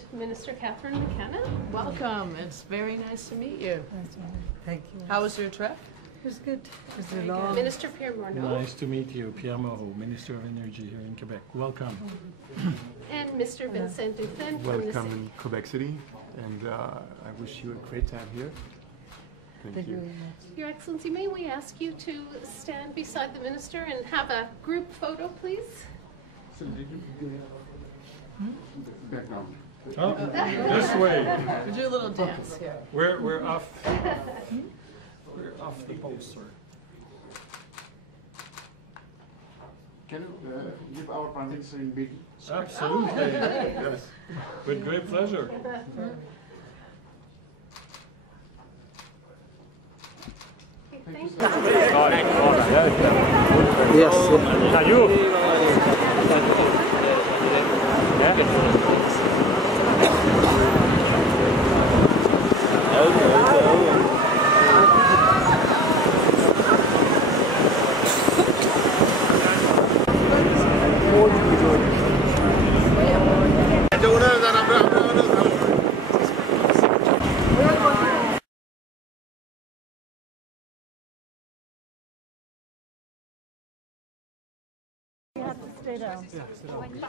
Vincent, Minister Catherine McKenna. Welcome. It's very nice to meet you. Nice to meet you. Thank you. How was your trip? It was good. It was a long... Minister Pierre Morneau. Nice to meet you, Pierre Moreau, Minister of Energy here in Quebec. Welcome. And Mr. Vincent Dufresne from the Welcome city. in Quebec City, and I wish you a great time here. Thank you. very much. Your Excellency, may we ask you to stand beside the Minister and have a group photo, please? Oh, this way. We'll do a little dance here. We're off. We're off the poster. Can you give our presence in big? Absolutely. Yes. With great pleasure. Thank you. Yes.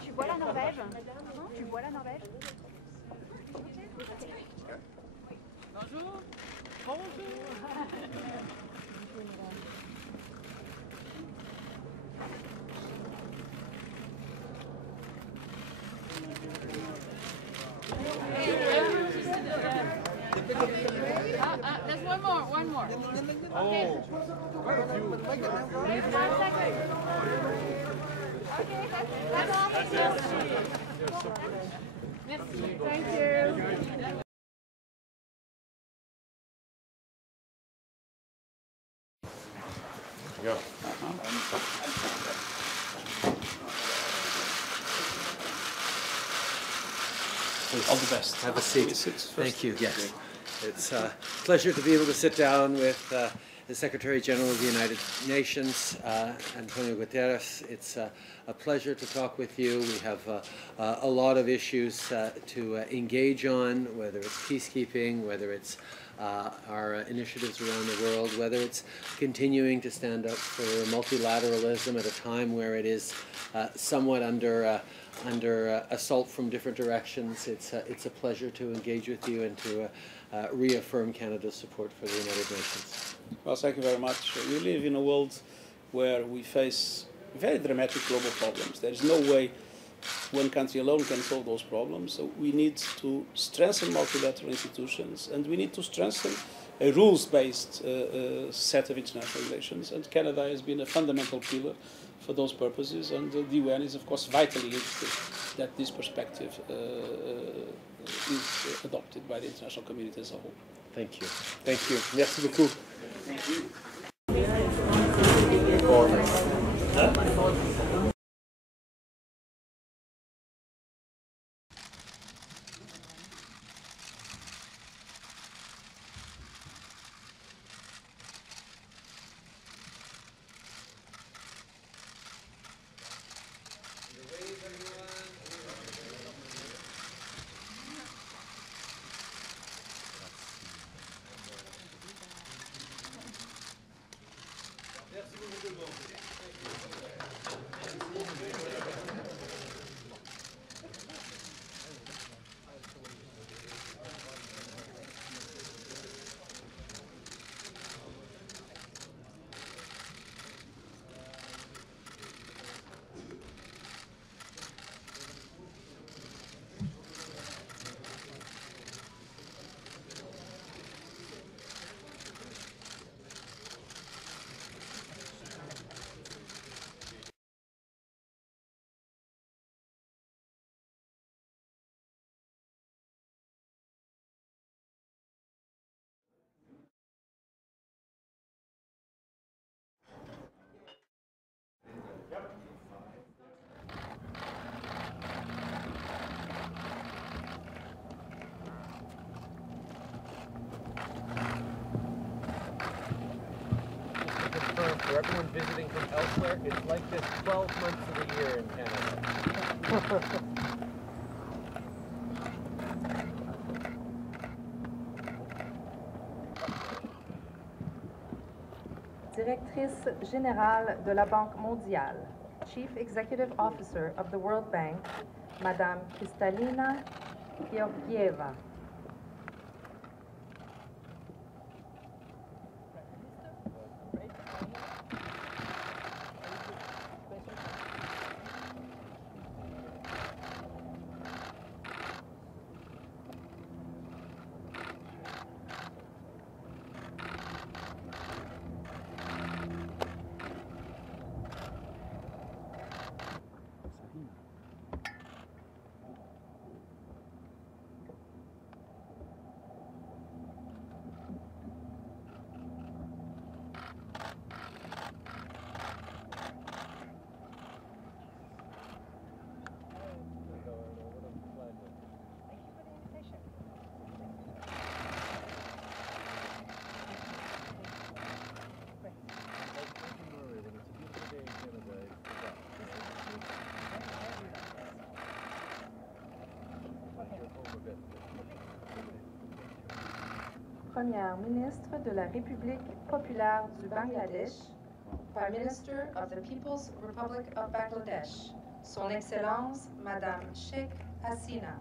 Tu vois la Norvège? Tu vois la Norvège? Bonjour. Bonjour. There's one more. Oh, quite a few. Thank you. Go. All the best. Have a seat. Thank you. Yes. It's a pleasure to be able to sit down with the Secretary General of the United Nations, Antonio Guterres. It's a pleasure to talk with you. We have a lot of issues to engage on, whether it's peacekeeping, whether it's our initiatives around the world, whether it's continuing to stand up for multilateralism at a time where it is somewhat under assault from different directions. It's a pleasure to engage with you and to reaffirm Canada's support for the United Nations. Well, thank you very much. We live in a world where we face very dramatic global problems. There is no way one country alone can solve those problems. So we need to strengthen multilateral institutions, and we need to strengthen a rules-based set of international relations. And Canada has been a fundamental pillar for those purposes, and the UN is, of course, vitally interested that this perspective is adopted by the international community as a whole. Thank you. Thank you. Merci beaucoup. Thank you. For everyone visiting from elsewhere, it's like this 12 months of the year in Canada. directrice générale de la Banque mondiale, Chief Executive Officer of the World Bank, Madame Kristalina Georgieva. Première ministre de la République populaire du Bangladesh, Prime Minister of the People's Republic of Bangladesh, Son Excellence Madame Sheikh Hasina.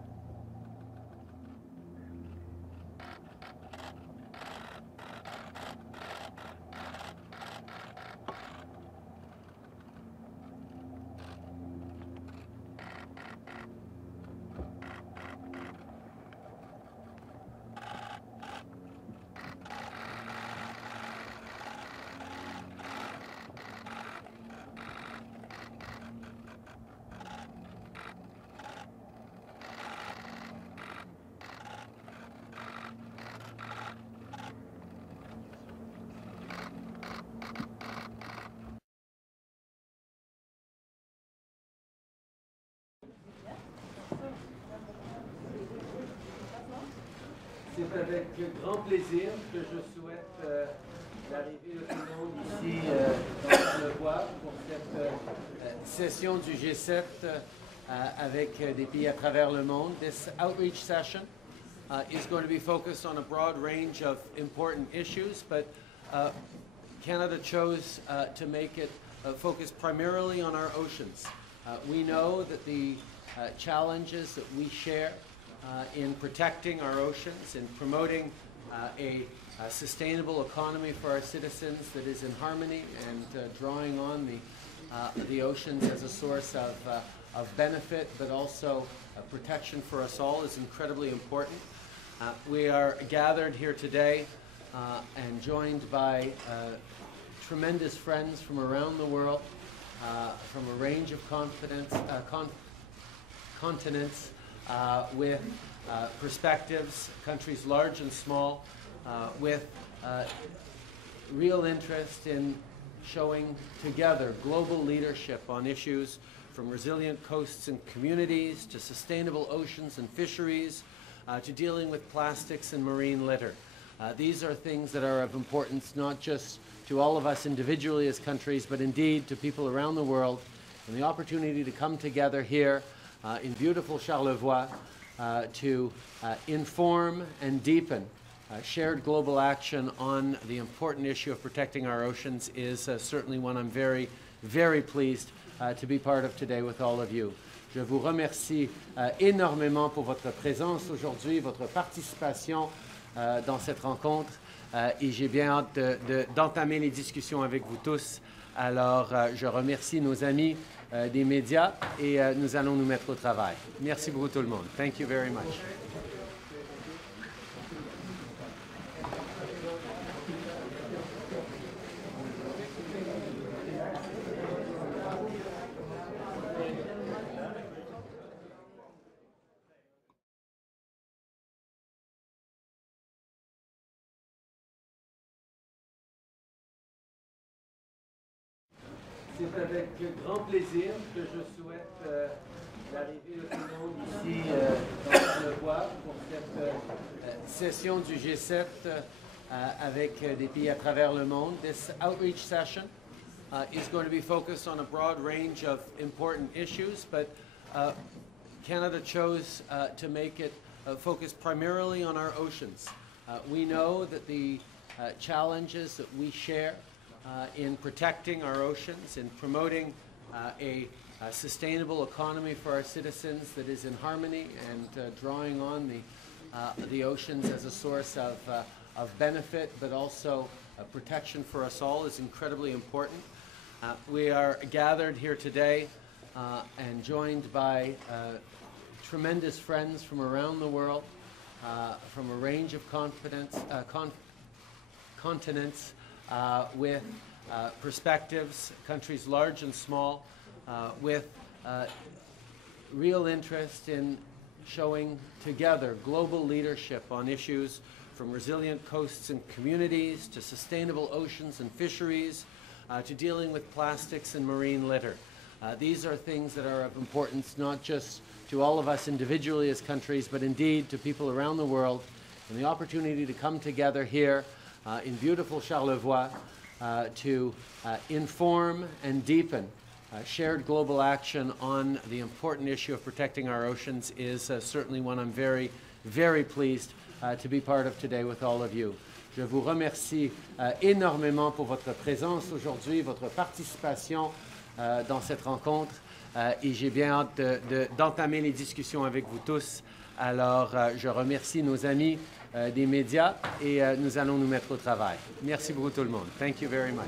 C'est avec grand plaisir que je souhaite l'arrivée de tout le monde ici dans Charlevoix pour cette session du G7 avec des pays à travers le monde. This outreach session is going to be focused on a broad range of important issues, but Canada chose to make it focus primarily on our oceans. We know that the challenges that we share in protecting our oceans, in promoting a sustainable economy for our citizens that is in harmony and drawing on the oceans as a source of benefit, but also protection for us all is incredibly important. We are gathered here today and joined by tremendous friends from around the world, from a range of continents, with perspectives, countries large and small, with real interest in showing together global leadership on issues from resilient coasts and communities to sustainable oceans and fisheries to dealing with plastics and marine litter. These are things that are of importance not just to all of us individually as countries, but indeed to people around the world. And the opportunity to come together here in beautiful Charlevoix to inform and deepen shared global action on the important issue of protecting our oceans is certainly one I'm very, very pleased to be part of today with all of you. Je vous remercie énormément pour votre présence aujourd'hui, votre participation dans cette rencontre et j'ai bien hâte d'entamer les discussions avec vous tous. Alors, je remercie nos amis des médias et nous allons nous mettre au travail. Merci beaucoup tout le monde. Thank you very much. C'est avec grand plaisir que je souhaite l'arrivée de tout le monde ici dans Charlevoix pour cette session du G7 avec des pays à travers le monde. This outreach session is going to be focused on a broad range of important issues, but Canada chose to make it focus primarily on our oceans. We know that the challenges that we share in protecting our oceans, in promoting a sustainable economy for our citizens that is in harmony and drawing on the oceans as a source of benefit, but also protection for us all is incredibly important. We are gathered here today and joined by tremendous friends from around the world, from a range of continents, with perspectives, countries large and small, with real interest in showing together global leadership on issues from resilient coasts and communities to sustainable oceans and fisheries to dealing with plastics and marine litter. These are things that are of importance not just to all of us individually as countries, but indeed to people around the world. And the opportunity to come together here in beautiful Charlevoix to inform and deepen shared global action on the important issue of protecting our oceans is certainly one I'm very, very pleased to be part of today with all of you. Je vous remercie énormément pour votre présence aujourd'hui, votre participation dans cette rencontre et j'ai bien hâte d'entamer les discussions avec vous tous. Alors, je remercie nos amis des médias et nous allons nous mettre au travail. Merci beaucoup tout le monde. Thank you very much.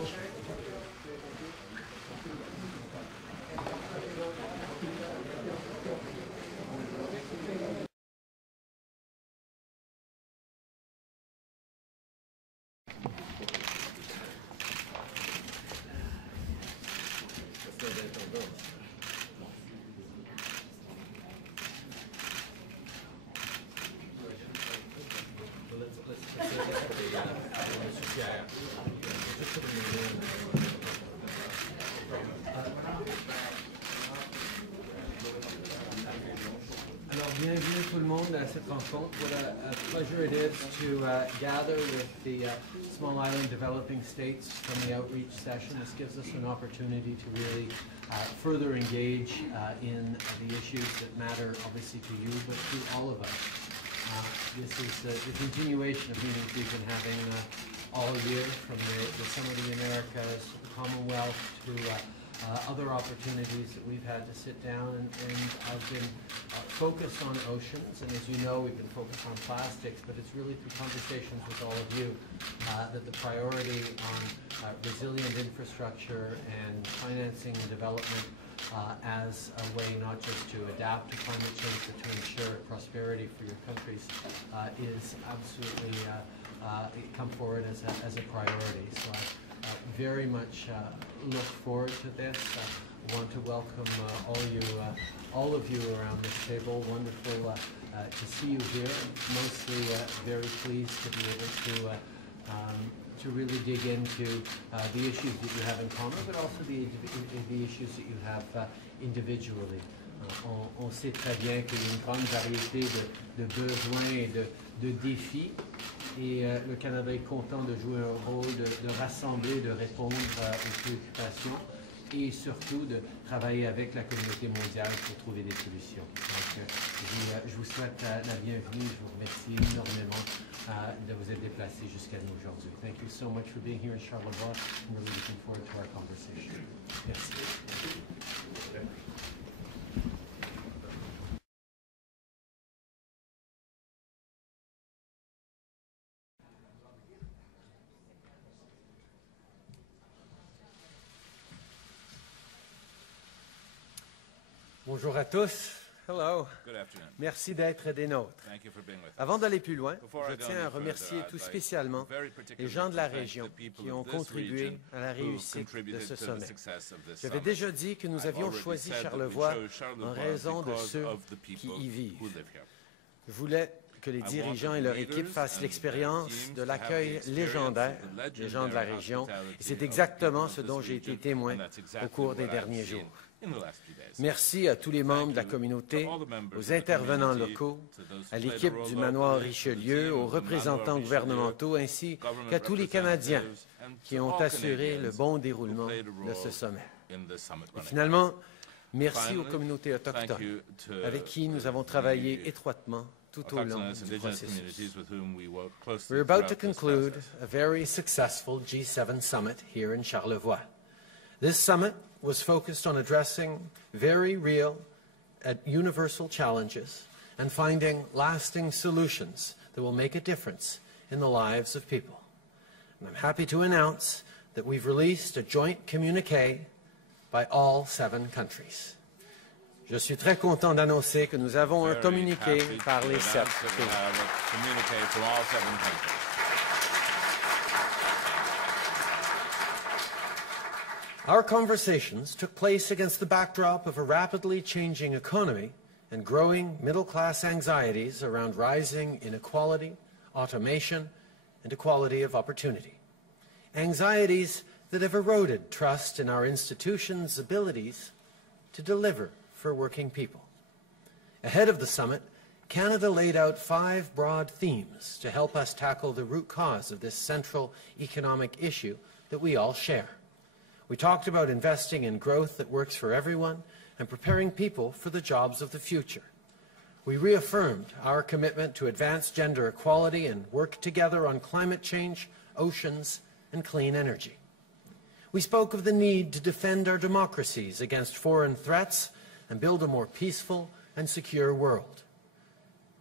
Bienvenue tout le monde à cette rencontre. What a pleasure it is to gather with the small island developing states from the outreach session. This gives us an opportunity to really further engage in the issues that matter obviously to you, but to all of us. This is the continuation of meetings we've been having all year, from the Summit of the Americas, the Commonwealth, to other opportunities that we've had to sit down, and I've been focused on oceans, and as you know, we've been focused on plastics, but it's really through conversations with all of you that the priority on resilient infrastructure and financing and development as a way not just to adapt to climate change, but to ensure prosperity for your countries is absolutely come forward as a priority. So I very much look forward to this. I want to welcome all of you around this table. Wonderful to see you here. Mostly very pleased to be able to really dig into the issues that you have in common, but also the issues that you have individually. On sait très bien qu'il y a une grande variété de besoins et de défis. Et le Canada est content de jouer un rôle, de rassembler, de répondre aux préoccupations et surtout de travailler avec la communauté mondiale pour trouver des solutions. Donc, je vous souhaite la bienvenue, je vous remercie énormément de vous être déplacés jusqu'à nous aujourd'hui. Thank you so much for being here in Charlevoix. I'm really looking forward to our conversation. Merci. Bonjour à tous. Hello. Good afternoon. Merci d'être des nôtres. Thank you for being with us. Avant d'aller plus loin, Before je I go tiens any à remercier further, tout I'd like spécialement very les particularly gens de la to thank région the people qui of ont this contribué region à la who réussite de contributed ce to the sommet. success of this J'avais summit. déjà dit que nous I've avions already choisi said that we Charlevoix chose Charlevoix en raison de because ceux of the qui people y who vivent. live here. Je voulais que les dirigeants et leur équipe fassent l'expérience de l'accueil légendaire des gens de la région, et c'est exactement ce dont j'ai été témoin au cours des derniers jours. Merci à tous les membres de la communauté, aux intervenants locaux, à l'équipe du manoir Richelieu, aux représentants gouvernementaux ainsi qu'à tous les Canadiens qui ont assuré le bon déroulement de ce sommet. Et finalement, merci aux communautés autochtones avec qui nous avons travaillé étroitement tout au long du processus. We're about to conclude a very successful G7 summit here in Charlevoix. This summit was focused on addressing very real and universal challenges and finding lasting solutions that will make a difference in the lives of people. And I'm happy to announce that we've released a joint communiqué by all 7 countries. Je suis très content d'annoncer que nous avons un communiqué par les 7 pays. Our conversations took place against the backdrop of a rapidly changing economy and growing middle-class anxieties around rising inequality, automation, and equality of opportunity. Anxieties that have eroded trust in our institutions' abilities to deliver for working people. Ahead of the summit, Canada laid out 5 broad themes to help us tackle the root cause of this central economic issue that we all share. We talked about investing in growth that works for everyone and preparing people for the jobs of the future. We reaffirmed our commitment to advance gender equality and work together on climate change, oceans, and clean energy. We spoke of the need to defend our democracies against foreign threats and build a more peaceful and secure world.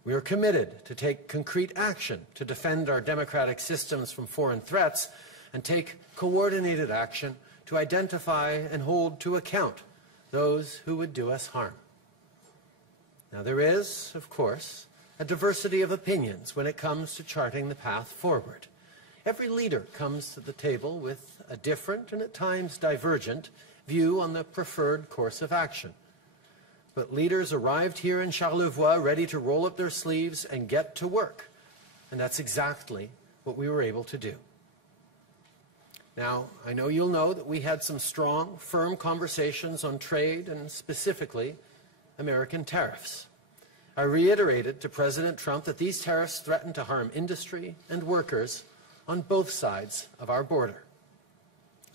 We are committed to take concrete action to defend our democratic systems from foreign threats and take coordinated action to identify and hold to account those who would do us harm. Now, there is, of course, a diversity of opinions when it comes to charting the path forward. Every leader comes to the table with a different and at times divergent view on the preferred course of action. But leaders arrived here in Charlevoix ready to roll up their sleeves and get to work. And that's exactly what we were able to do. Now, I know you'll know that we had some strong, firm conversations on trade and specifically American tariffs. I reiterated to President Trump that these tariffs threaten to harm industry and workers on both sides of our border.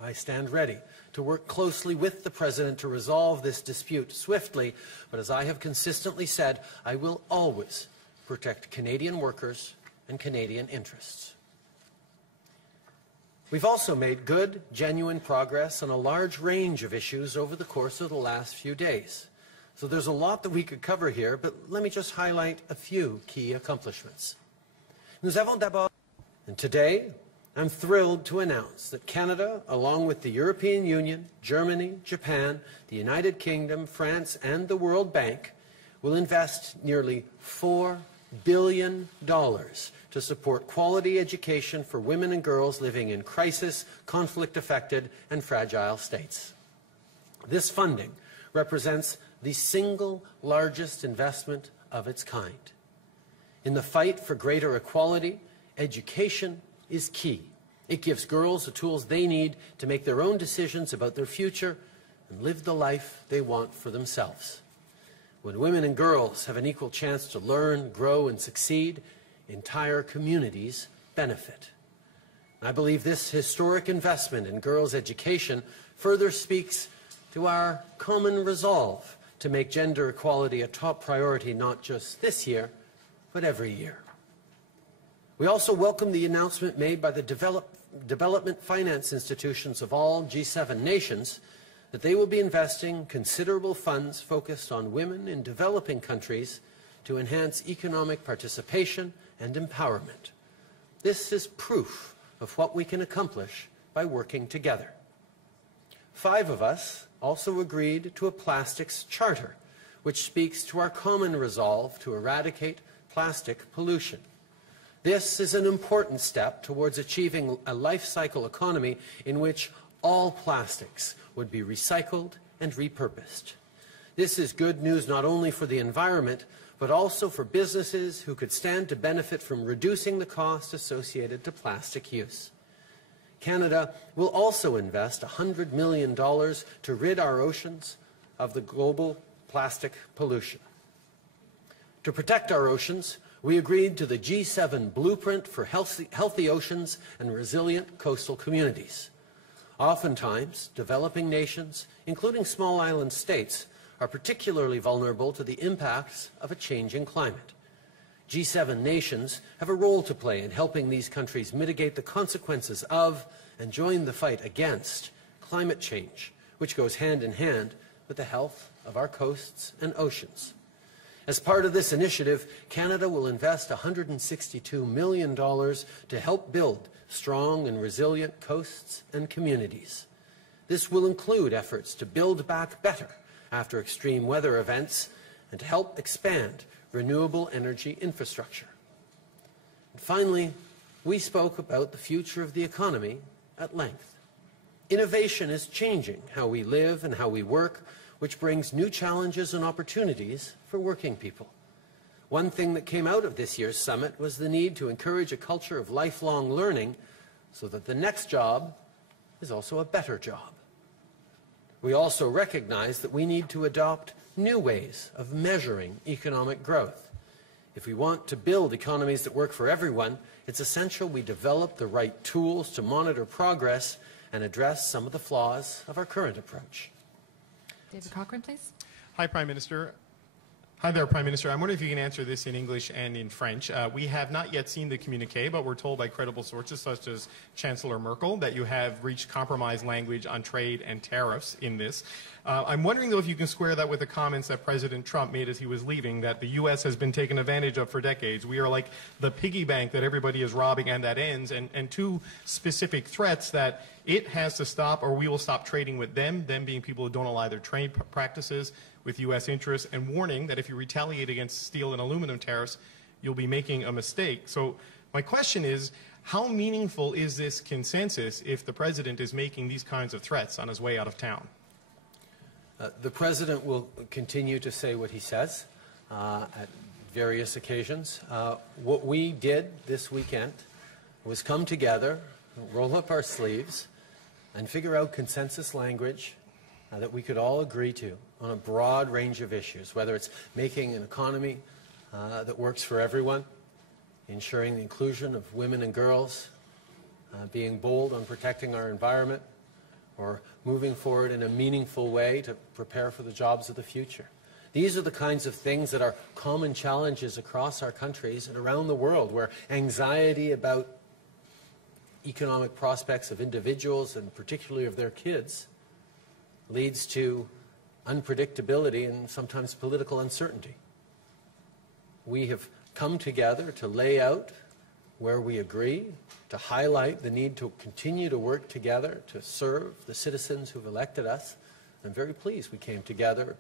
I stand ready to work closely with the President to resolve this dispute swiftly, but as I have consistently said, I will always protect Canadian workers and Canadian interests. We've also made good, genuine progress on a large range of issues over the course of the last few days. So there's a lot that we could cover here, but let me just highlight a few key accomplishments. And today, I'm thrilled to announce that Canada, along with the European Union, Germany, Japan, the United Kingdom, France, and the World Bank, will invest nearly $4 billion to support quality education for women and girls living in crisis, conflict-affected, and fragile states. This funding represents the single largest investment of its kind. In the fight for greater equality, education is key. It gives girls the tools they need to make their own decisions about their future and live the life they want for themselves. When women and girls have an equal chance to learn, grow, and succeed, entire communities benefit. I believe this historic investment in girls' education further speaks to our common resolve to make gender equality a top priority not just this year, but every year. We also welcome the announcement made by the development finance institutions of all G7 nations that they will be investing considerable funds focused on women in developing countries to enhance economic participation and empowerment. This is proof of what we can accomplish by working together. 5 of us also agreed to a plastics charter, which speaks to our common resolve to eradicate plastic pollution. This is an important step towards achieving a life cycle economy in which all plastics would be recycled and repurposed. This is good news not only for the environment, but also for businesses who could stand to benefit from reducing the cost associated to plastic use. Canada will also invest $100 million to rid our oceans of the global plastic pollution. To protect our oceans, we agreed to the G7 Blueprint for Healthy Oceans and Resilient Coastal Communities. Oftentimes, developing nations, including small island states, are particularly vulnerable to the impacts of a changing climate. G7 nations have a role to play in helping these countries mitigate the consequences of and join the fight against climate change, which goes hand in hand with the health of our coasts and oceans. As part of this initiative, Canada will invest $162 million to help build strong and resilient coasts and communities. This will include efforts to build back better after extreme weather events and to help expand renewable energy infrastructure. And finally, we spoke about the future of the economy at length. Innovation is changing how we live and how we work, which brings new challenges and opportunities for working people. One thing that came out of this year's summit was the need to encourage a culture of lifelong learning so that the next job is also a better job. We also recognize that we need to adopt new ways of measuring economic growth. If we want to build economies that work for everyone, it's essential we develop the right tools to monitor progress and address some of the flaws of our current approach. David Cochrane, please. Hi, Prime Minister. Hi there, Prime Minister. I'm wondering if you can answer this in English and in French. We have not yet seen the communique, but we're told by credible sources such as Chancellor Merkel that you have reached compromise language on trade and tariffs in this. I'm wondering, though, if you can square that with the comments that President Trump made as he was leaving, that the U.S. has been taken advantage of for decades. We are like the piggy bank that everybody is robbing and that ends, and two specific threats that it has to stop or we will stop trading with them being people who don't ally their trade practices with U.S. interests, and warning that if you retaliate against steel and aluminum tariffs, you'll be making a mistake. So my question is, how meaningful is this consensus if the President is making these kinds of threats on his way out of town? The President will continue to say what he says at various occasions. What we did this weekend was come together, roll up our sleeves, and figure out consensus language that we could all agree to on a broad range of issues, whether it's making an economy that works for everyone, ensuring the inclusion of women and girls, being bold on protecting our environment, or moving forward in a meaningful way to prepare for the jobs of the future. These are the kinds of things that are common challenges across our countries and around the world, where anxiety about economic prospects of individuals and particularly of their kids leads to unpredictability and sometimes political uncertainty. We have come together to lay out where we agree, to highlight the need to continue to work together to serve the citizens who've elected us. I'm very pleased we came together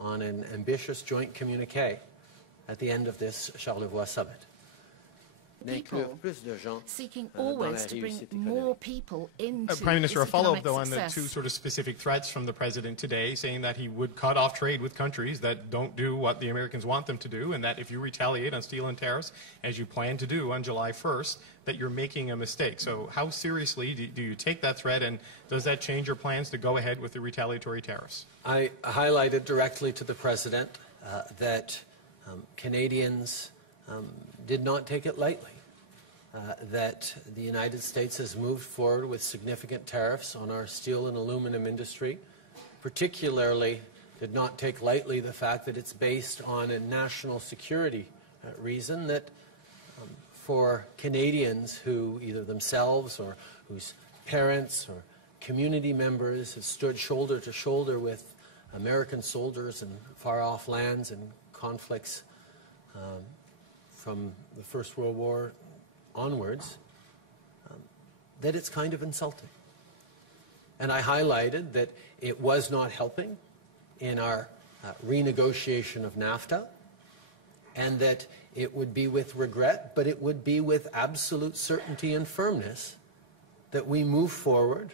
on an ambitious joint communique at the end of this Charlevoix summit. People seeking always to bring more people into Prime Minister, a follow-up, though, on the success. two sort of specific threats from the President today, saying that he would cut off trade with countries that don't do what the Americans want them to do, and that if you retaliate on steel and tariffs, as you plan to do on July 1st, that you're making a mistake. So how seriously do you take that threat, and does that change your plans to go ahead with the retaliatory tariffs? I highlighted directly to the President that Canadians did not take it lightly, that the United States has moved forward with significant tariffs on our steel and aluminum industry, particularly did not take lightly the fact that it's based on a national security reason, that for Canadians who either themselves or whose parents or community members have stood shoulder to shoulder with American soldiers in far-off lands and conflicts from the First World War onwards, that it's kind of insulting. And I highlighted that it was not helping in our renegotiation of NAFTA, and that it would be with regret, but it would be with absolute certainty and firmness that we move forward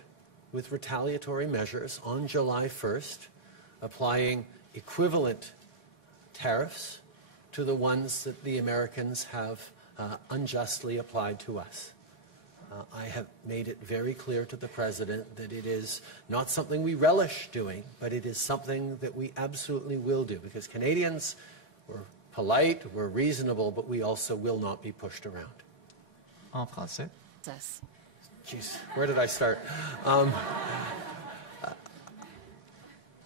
with retaliatory measures on July 1st, applying equivalent tariffs to the ones that the Americans have unjustly applied to us. I have made it very clear to the President that it is not something we relish doing, but it is something that we absolutely will do, because Canadians were polite, we're reasonable, but we also will not be pushed around. En français. Jeez, where did I start?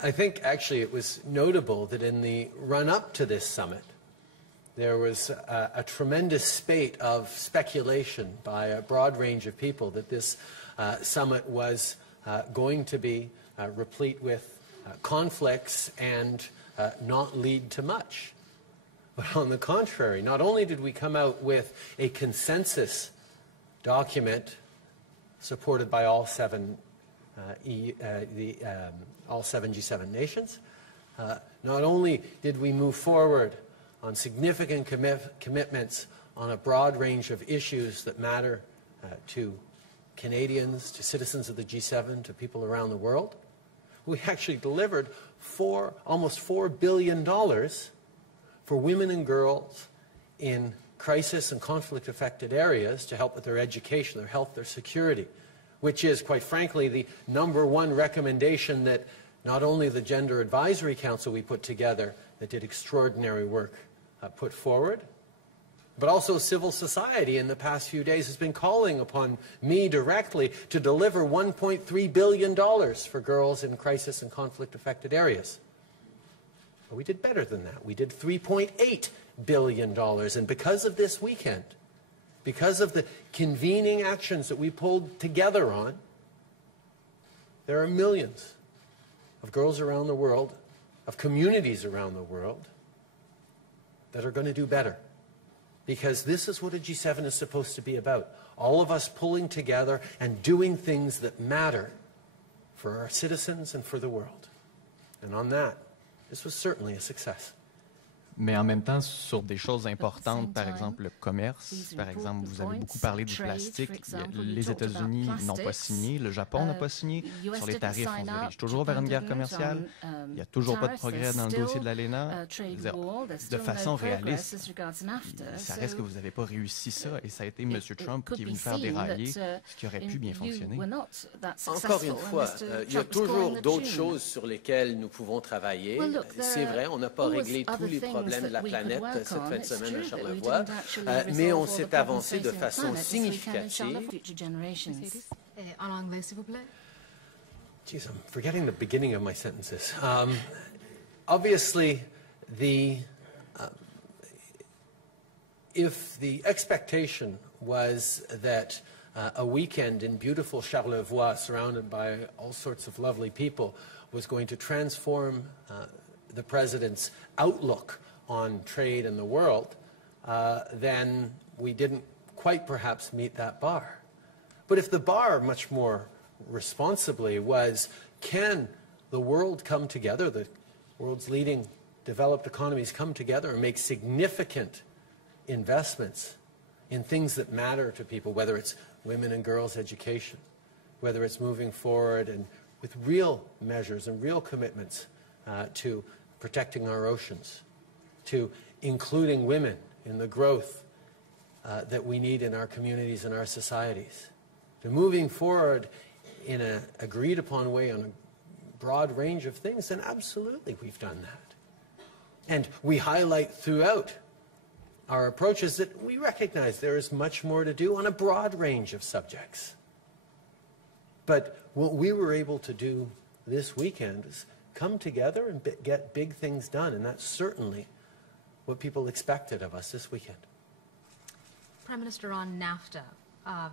I think actually it was notable that in the run-up to this summit, there was a tremendous spate of speculation by a broad range of people that this summit was going to be replete with conflicts and not lead to much. But on the contrary, not only did we come out with a consensus document supported by all seven G7 nations, not only did we move forward on significant commitments on a broad range of issues that matter to Canadians, to citizens of the G7, to people around the world, we actually delivered almost $4 billion for women and girls in crisis and conflict-affected areas to help with their education, their health, their security, which is, quite frankly, the #1 recommendation that not only the Gender Advisory Council we put together that did extraordinary work put forward, but also civil society in the past few days has been calling upon me directly to deliver $1.3 billion for girls in crisis and conflict-affected areas. But we did better than that. We did $3.8 billion. And because of this weekend, because of the convening actions that we pulled together on, there are millions of girls around the world, of communities around the world, that are going to do better. Because this is what a G7 is supposed to be about. All of us pulling together and doing things that matter for our citizens and for the world. And on that, this was certainly a success. Mais en même temps, sur des choses importantes, par exemple le commerce, par exemple, vous avez beaucoup parlé du plastique. Les États-Unis n'ont pas signé, le Japon n'a pas signé. Sur les tarifs, on se dirige toujours vers une guerre commerciale. Il n'y a toujours pas de progrès dans le dossier de l'ALENA. De façon réaliste, ça reste que vous n'avez pas réussi ça. Et ça a été M. Trump qui est venu faire dérailler ce qui aurait pu bien fonctionner. Encore une fois, il y a toujours d'autres choses sur lesquelles nous pouvons travailler. C'est vrai, on n'a pas réglé tous les problèmes de la planète cette fin de semaine à Charlevoix, mais on s'est avancé de façon significative. En anglais, s'il vous plaît. Geez, I'm forgetting the beginning of my sentences. Obviously, if the expectation was that a weekend in beautiful Charlevoix, surrounded by all sorts of lovely people, was going to transform the President's outlook on trade in the world, then we didn't quite perhaps meet that bar. But if the bar, much more responsibly, was, can the world come together, the world's leading developed economies come together and make significant investments in things that matter to people, whether it's women and girls' education, whether it's moving forward and with real measures and real commitments to protecting our oceans, to including women in the growth that we need in our communities and our societies, to moving forward in an agreed upon way on a broad range of things, then absolutely we've done that. And we highlight throughout our approaches that we recognize there is much more to do on a broad range of subjects. But what we were able to do this weekend is come together and get big things done, and that's certainly what people expected of us this weekend. Prime Minister, on NAFTA,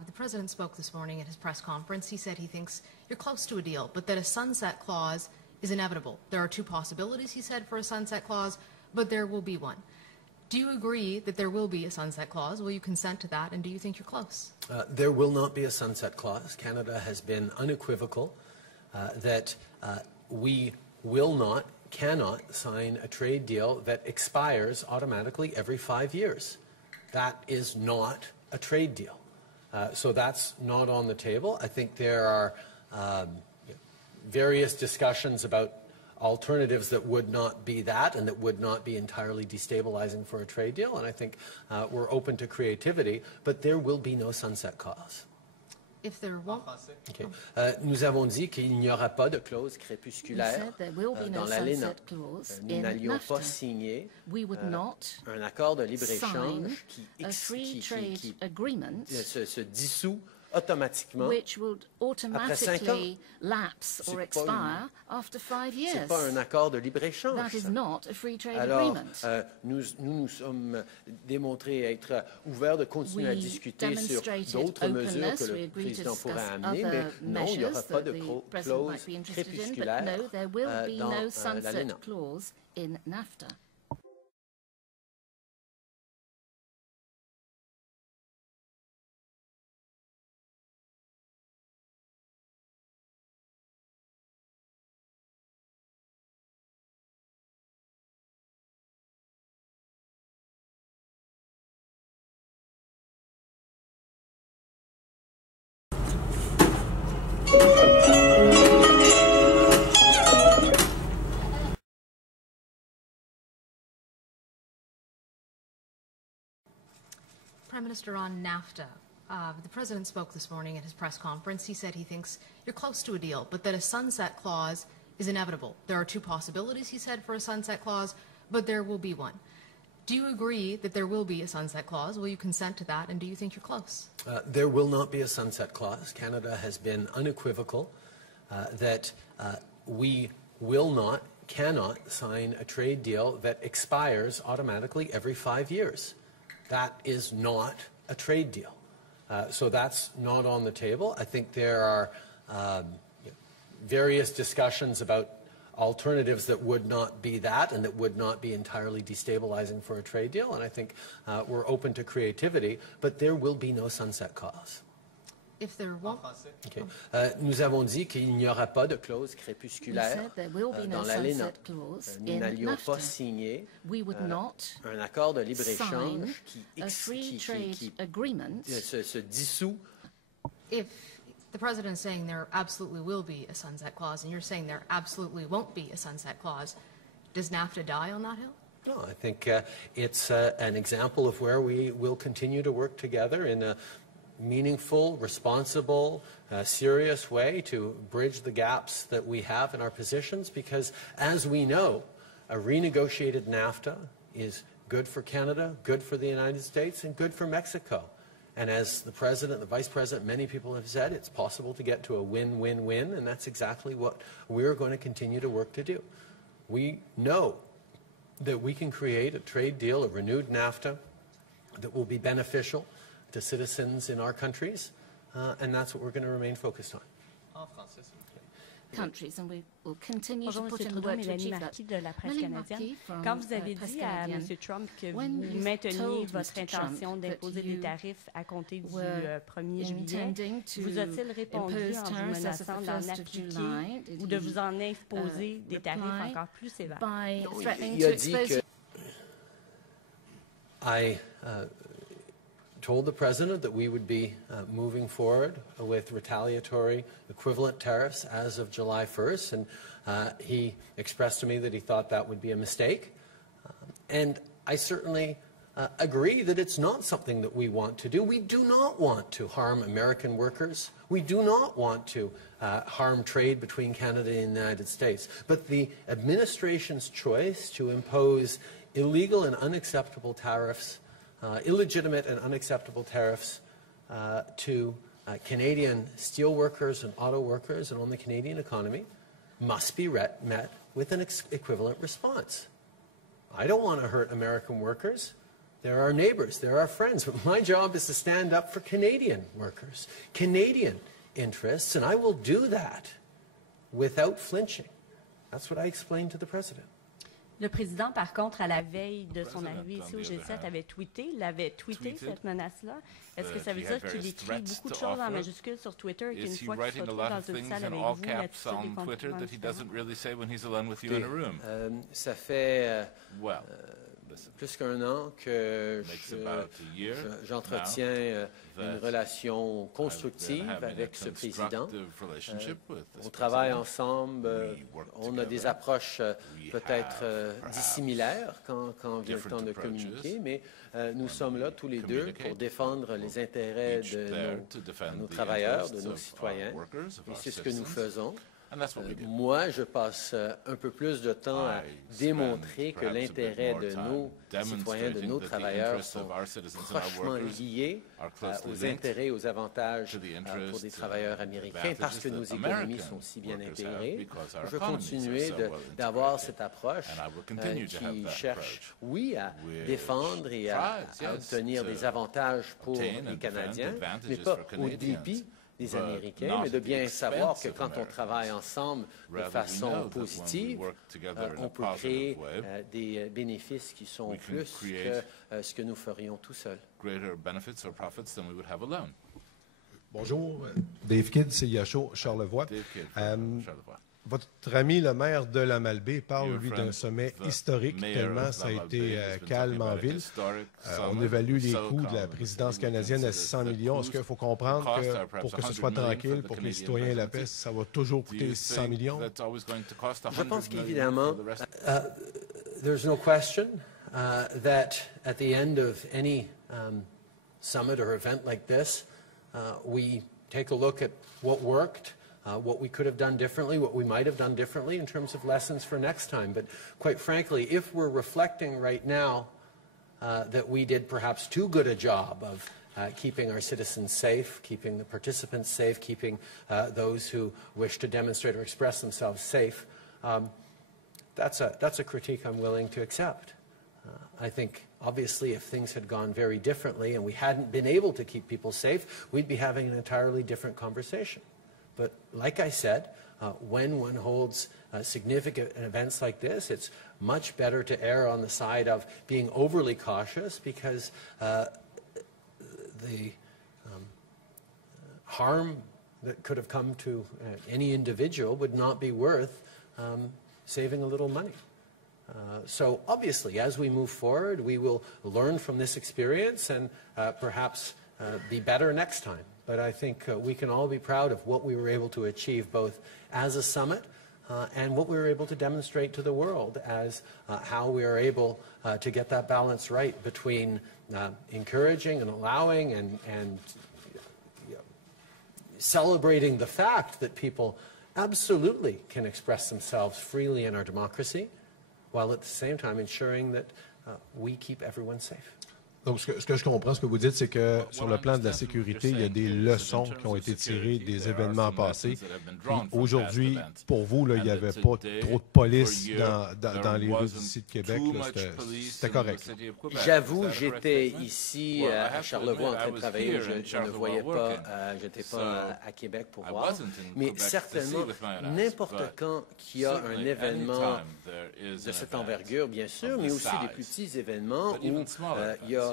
the President spoke this morning at his press conference. He said he thinks you're close to a deal, but that a sunset clause is inevitable. There are two possibilities, he said, for a sunset clause, but there will be one. Do you agree that there will be a sunset clause? Will you consent to that, and do you think you're close? There will not be a sunset clause. Canada has been unequivocal that we will not, cannot sign a trade deal that expires automatically every 5 years. That is not a trade deal. So that's not on the table. I think there are various discussions about alternatives that would not be that and that would not be entirely destabilizing for a trade deal. And I think we're open to creativity, but there will be no sunset clause. If there won't. Okay. Nous avons dit qu'il n'y aura pas de clause crépusculaire dans l'ALENA. Nous n'allions pas signer un accord de libre-échange qui se dissout automatiquement which would après 5 ans. automatically lapse or expire after 5 Ce n'est years. pas un accord de libre-échange. That is not a free trade Alors, agreement. nous sommes démontrés être ouverts de continuer à We discuter sur demonstrated d'autres mesures openness. que We le agreed to président pourrait discuss amener, mais other non, il n'y aura measures pas that de the president might clause be interested in, but crépusculaire no, there will be dans no la sunset LENA. clause in NAFTA. Prime Minister, on NAFTA, the President spoke this morning at his press conference. He said he thinks you're close to a deal, but that a sunset clause is inevitable. There are two possibilities, he said, for a sunset clause, but there will be one. Do you agree that there will be a sunset clause? Will you consent to that, and do you think you're close? There will not be a sunset clause. Canada has been unequivocal that we will not, cannot sign a trade deal that expires automatically every 5 years. That is not a trade deal. So that's not on the table. I think there are various discussions about alternatives that would not be that and that would not be entirely destabilizing for a trade deal. And I think we're open to creativity, but there will be no sunset clause. If there won't... Okay. Nous avons dit qu'il n'y aura pas de clause crépusculaire dans la LENA. Nous n'allions pas signer un accord de libre-échange qui se dissout. If the President is saying there absolutely will be a sunset clause, and you're saying there absolutely won't be a sunset clause, does NAFTA die on that hill? No, I think it's an example of where we will continue to work together in a meaningful, responsible, serious way to bridge the gaps that we have in our positions, because as we know, a renegotiated NAFTA is good for Canada, good for the United States, and good for Mexico. And as the President, the Vice President, many people have said, it's possible to get to a win-win-win, and that's exactly what we're going to continue to work to do. We know that we can create a trade deal, a renewed NAFTA, that will be beneficial to citizens in our countries, and that's what we're going to remain focused on. Countries, and we will continue Bonjour, to put M. in the Trudeau, work to Mélanie achieve that. Marquis de la presse Mélanie canadienne. Marquis from, Quand vous avez Presse dit à M. Canadienne, Trump que when vous you mainteniez told votre Mr. Trump intention that d'imposer des you tarifs à compter du were 1er juillet, intending to vous a-t-il répondu impose en vous tariffs as of menaçant the d'en 1st of appliquer July? Did ou de he, vous en imposer des tarifs reply encore plus sévères? by threatening Il to a dit expose que I told the President that we would be moving forward with retaliatory equivalent tariffs as of July 1st, and he expressed to me that he thought that would be a mistake. And I certainly agree that it's not something that we want to do. We do not want to harm American workers. We do not want to harm trade between Canada and the United States. But the administration's choice to impose illegal and unacceptable tariffs, illegitimate and unacceptable tariffs to Canadian steel workers and auto workers and on the Canadian economy must be met with an equivalent response. I don't want to hurt American workers. They're our neighbors, they're our friends, but my job is to stand up for Canadian workers, Canadian interests, and I will do that without flinching. That's what I explained to the President. Le président, par contre, à la veille de son arrivée ici au G7, avait tweeté, cette menace-là. Est-ce que ça veut dire qu'il écrit beaucoup de choses en majuscules sur Twitter et qu'une fois qu'il se retrouve dans une salle avec vous, l'attitude est complètement différente? Ça fait plus qu'un an que j'entretiens une relation constructive avec ce président. On travaille ensemble, on a des approches peut-être dissimilaires quand vient le temps de communiquer, mais nous sommes là tous les deux pour défendre les intérêts de nos travailleurs, de nos citoyens, et c'est ce que nous faisons. Moi, je passe un peu plus de temps à démontrer que l'intérêt de nos citoyens, de nos travailleurs sont prochement liés aux intérêts et aux avantages pour des travailleurs américains parce que nos économies sont si bien intégrées. Je vais continuer d'avoir cette approche qui cherche, oui, à défendre et à obtenir des avantages pour les Canadiens, mais pas au dépit des Américains, mais de bien savoir que quand on travaille ensemble de façon positive, on peut créer des bénéfices qui sont plus que ce que nous ferions tout seuls. Bonjour, Dave Kidd, CIHO, Charlevoix. Votre ami le maire de la Malbaie parle, lui, d'un sommet historique, tellement ça a été calme en ville. On évalue les coûts de la présidence canadienne à 600 millions. Est-ce qu'il faut comprendre que pour que ce soit tranquille, pour que les citoyens aient la paix, ça va toujours coûter 600 millions? Je pense qu'évidemment, there's no question that at the end of any summit or event like this, we take a look at what worked, what we could have done differently, what we might have done differently in terms of lessons for next time. But quite frankly, if we're reflecting right now that we did perhaps too good a job of keeping our citizens safe, keeping the participants safe, keeping those who wish to demonstrate or express themselves safe, that's a critique I'm willing to accept. I think, obviously, if things had gone very differently and we hadn't been able to keep people safe, we'd be having an entirely different conversation. But like I said, when one holds significant events like this, it's much better to err on the side of being overly cautious because the harm that could have come to any individual would not be worth saving a little money. So obviously, as we move forward, we will learn from this experience and perhaps be better next time. But I think we can all be proud of what we were able to achieve both as a summit and what we were able to demonstrate to the world as how we are able to get that balance right between encouraging and allowing and celebrating the fact that people absolutely can express themselves freely in our democracy, while at the same time ensuring that we keep everyone safe. Donc, ce que je comprends, ce que vous dites, c'est que sur le plan de la sécurité, il y a des leçons qui ont été tirées des événements passés. Aujourd'hui, pour vous, là, il n'y avait pas trop de police dans les rues d'ici de Québec. C'était correct. J'avoue, j'étais ici à Charlevoix en train de travailler. Je ne voyais pas, je n'étais pas à Québec pour voir. Mais certainement, n'importe quand qu'il y a un événement de cette envergure, bien sûr, mais aussi des plus petits événements où il y a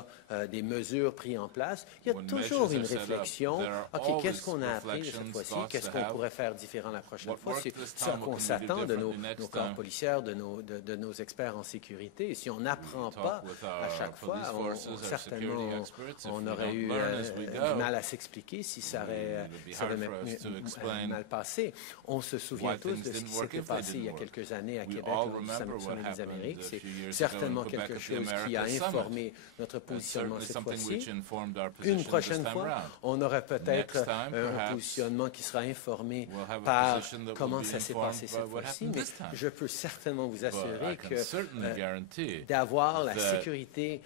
des mesures prises en place, il y a toujours une réflexion. OK, qu'est-ce qu'on a appris cette fois-ci? Qu'est-ce qu'on pourrait faire différent la prochaine fois? C'est ça qu'on s'attend de nos corps policiers, de nos experts en sécurité. Et si on n'apprend pas à chaque fois, certainement, on aurait eu du mal à s'expliquer si ça avait mal passé. On se souvient tous de ce qui s'était passé il y a quelques années à Québec, au Sommet des Amériques. C'est certainement quelque chose qui a informé notre positionnement cette fois-ci. Une prochaine fois, on aurait peut-être un positionnement qui sera informé par comment ça s'est passé cette fois-ci, mais je peux certainement vous assurer que d'avoir la sécurité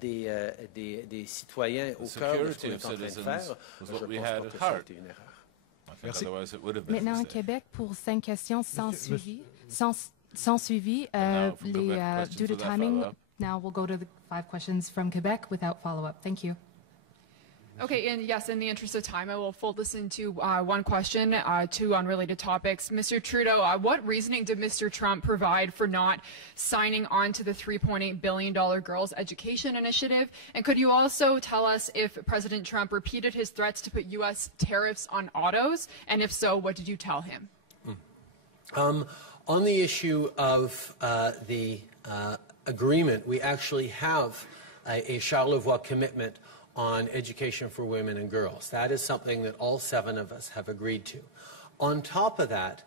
des citoyens au cœur de ce qu'on est en train de faire, je pense pas que ça a été une erreur. Merci. Maintenant, au Québec, pour 5 questions sans suivi, due to timing, now we'll go to the 5 questions from Quebec without follow-up. Thank you. Okay, and yes, in the interest of time, I will fold this into one question, 2 unrelated topics. Mr. Trudeau, what reasoning did Mr. Trump provide for not signing on to the $3.8 billion Girls Education Initiative? And could you also tell us if President Trump repeated his threats to put U.S. tariffs on autos? And if so, what did you tell him? On the issue of the agreement, we actually have a Charlevoix commitment on education for women and girls. That is something that all 7 of us have agreed to. On top of that,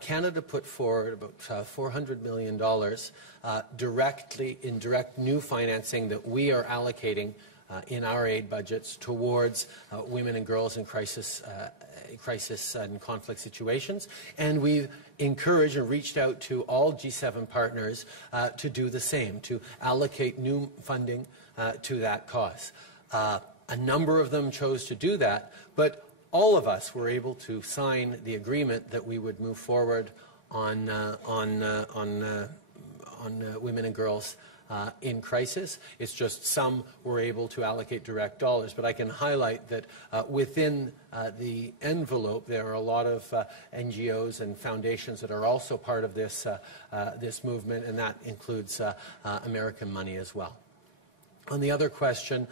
Canada put forward about $400 million direct new financing that we are allocating in our aid budgets towards women and girls in crisis and conflict situations. And we've encouraged and reached out to all G7 partners to do the same, to allocate new funding to that cause. A number of them chose to do that, but all of us were able to sign the agreement that we would move forward on women and girls in crisis. It's just some were able to allocate direct dollars. But I can highlight that within the envelope, there are a lot of NGOs and foundations that are also part of this, this movement, and that includes American money as well. On the other question,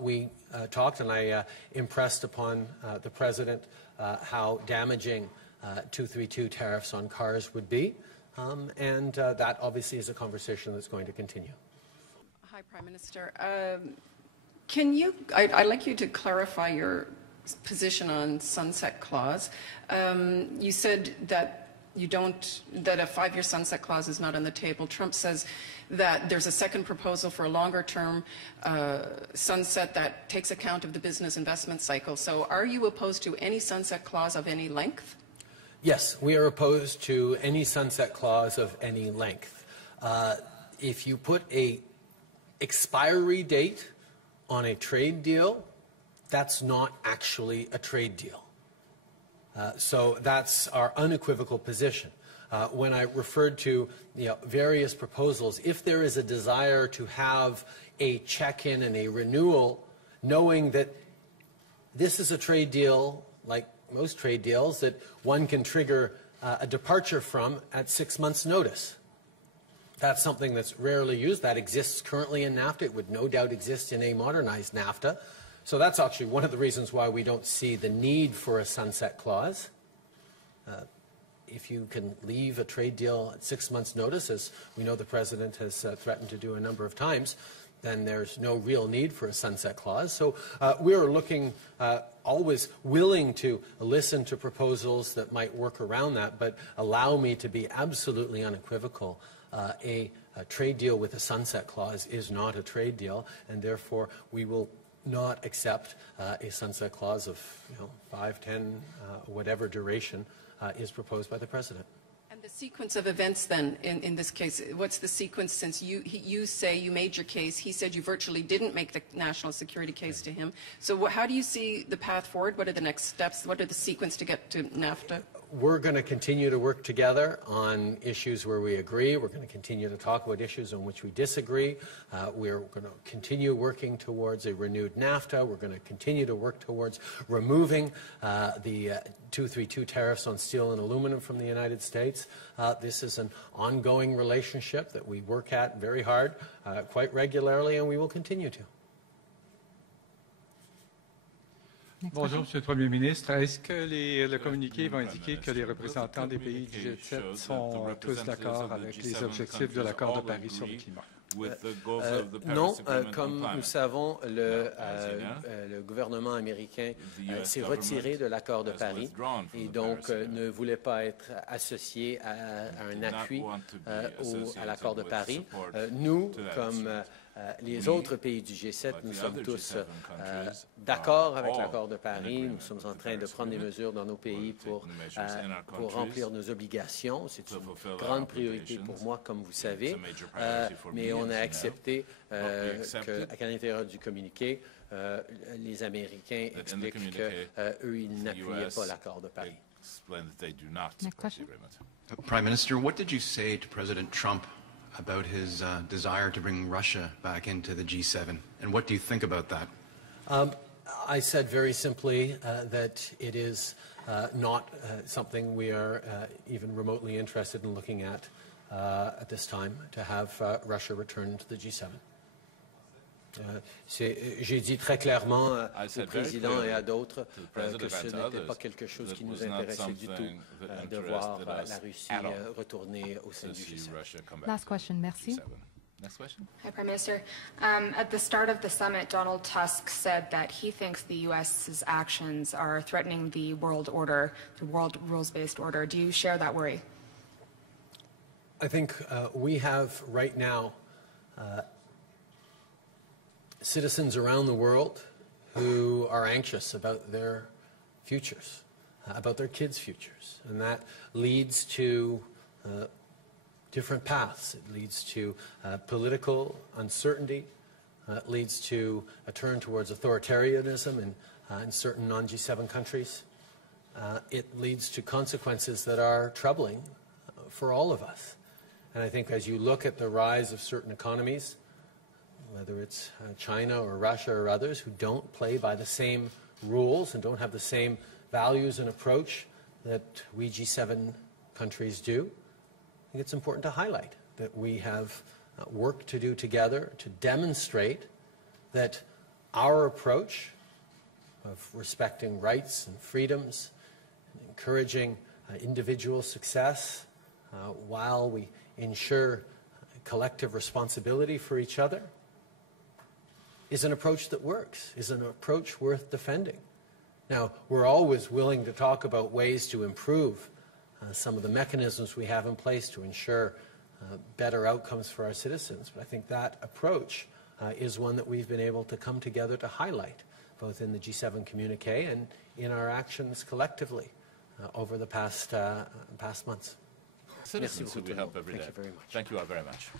we talked, and I impressed upon the President how damaging 232 tariffs on cars would be. And that obviously is a conversation that's going to continue. Hi, Prime Minister. I'd like you to clarify your position on sunset clause. You said that that a 5-year sunset clause is not on the table. Trump says that there's a second proposal for a longer-term sunset that takes account of the business investment cycle. So are you opposed to any sunset clause of any length? Yes, we are opposed to any sunset clause of any length. If you put an expiry date on a trade deal, that's not actually a trade deal. So that's our unequivocal position. When I referred to various proposals, if there is a desire to have a check-in and a renewal, knowing that this is a trade deal like most trade deals that one can trigger a departure from at 6 months' notice. That's something that's rarely used. That exists currently in NAFTA. It would no doubt exist in a modernized NAFTA. So that's actually one of the reasons why we don't see the need for a sunset clause. If you can leave a trade deal at 6 months' notice, as we know the President has threatened to do a number of times, then there's no real need for a sunset clause. So we're looking, always willing to listen to proposals that might work around that, but allow me to be absolutely unequivocal. A trade deal with a sunset clause is not a trade deal, and therefore we will not accept a sunset clause of 5, 10, whatever duration is proposed by the President. And the sequence of events then, in this case, what's the sequence since you say you made your case, he said you virtually didn't make the national security case to him. So how do you see the path forward? What are the next steps? What are the sequence to get to NAFTA? We're going to continue to work together on issues where we agree. We're going to continue to talk about issues on which we disagree. We're going to continue working towards a renewed NAFTA. We're going to continue to work towards removing the 232 tariffs on steel and aluminum from the United States. This is an ongoing relationship that we work at very hard, quite regularly, and we will continue to. Bonjour, Monsieur le Premier ministre. Est-ce que le communiqué va indiquer que les représentants des pays du G7 sont tous d'accord avec les objectifs de l'accord de Paris sur le climat? Non, comme nous savons, le gouvernement américain s'est retiré de l'accord de Paris et donc ne voulait pas être associé à un appui à l'accord de Paris. Nous, comme les autres pays du G7, nous sommes tous d'accord avec l'accord de Paris. Nous sommes en train de prendre des mesures dans nos pays pour remplir nos obligations. C'est une grande priorité pour moi, comme vous savez. Mais on a accepté qu'à l'intérieur du communiqué, les Américains expliquent qu'eux, ils n'appuyaient pas l'accord de Paris. Next question. Prime Minister, what did you say to President Trump about his desire to bring Russia back into the G7, and what do you think about that? I said very simply that it is not something we are even remotely interested in looking at this time, to have Russia return to the G7. J'ai dit très clairement au président et à d'autres que ce n'était pas quelque chose qui nous intéressait du tout de voir la Russie retourner au sein du G7. Last question, merci. Next question. Hi, Prime Minister. At the start of the summit, Donald Tusk said that he thinks the U.S.'s actions are threatening the world order, the world rules-based order. Do you share that worry? I think we have right now citizens around the world who are anxious about their futures, about their kids' futures. And that leads to different paths. It leads to political uncertainty. It leads to a turn towards authoritarianism in certain non-G7 countries. It leads to consequences that are troubling for all of us. And I think as you look at the rise of certain economies, whether it's China or Russia or others who don't play by the same rules and don't have the same values and approach that we G7 countries do, I think it's important to highlight that we have work to do together to demonstrate that our approach of respecting rights and freedoms, and encouraging individual success while we ensure collective responsibility for each other, is an approach that works, is an approach worth defending. Now, we're always willing to talk about ways to improve some of the mechanisms we have in place to ensure better outcomes for our citizens. But I think that approach is one that we've been able to come together to highlight, both in the G7 communique and in our actions collectively over the past months. Citizens who we help every day. Thank you very much. Thank you all very much.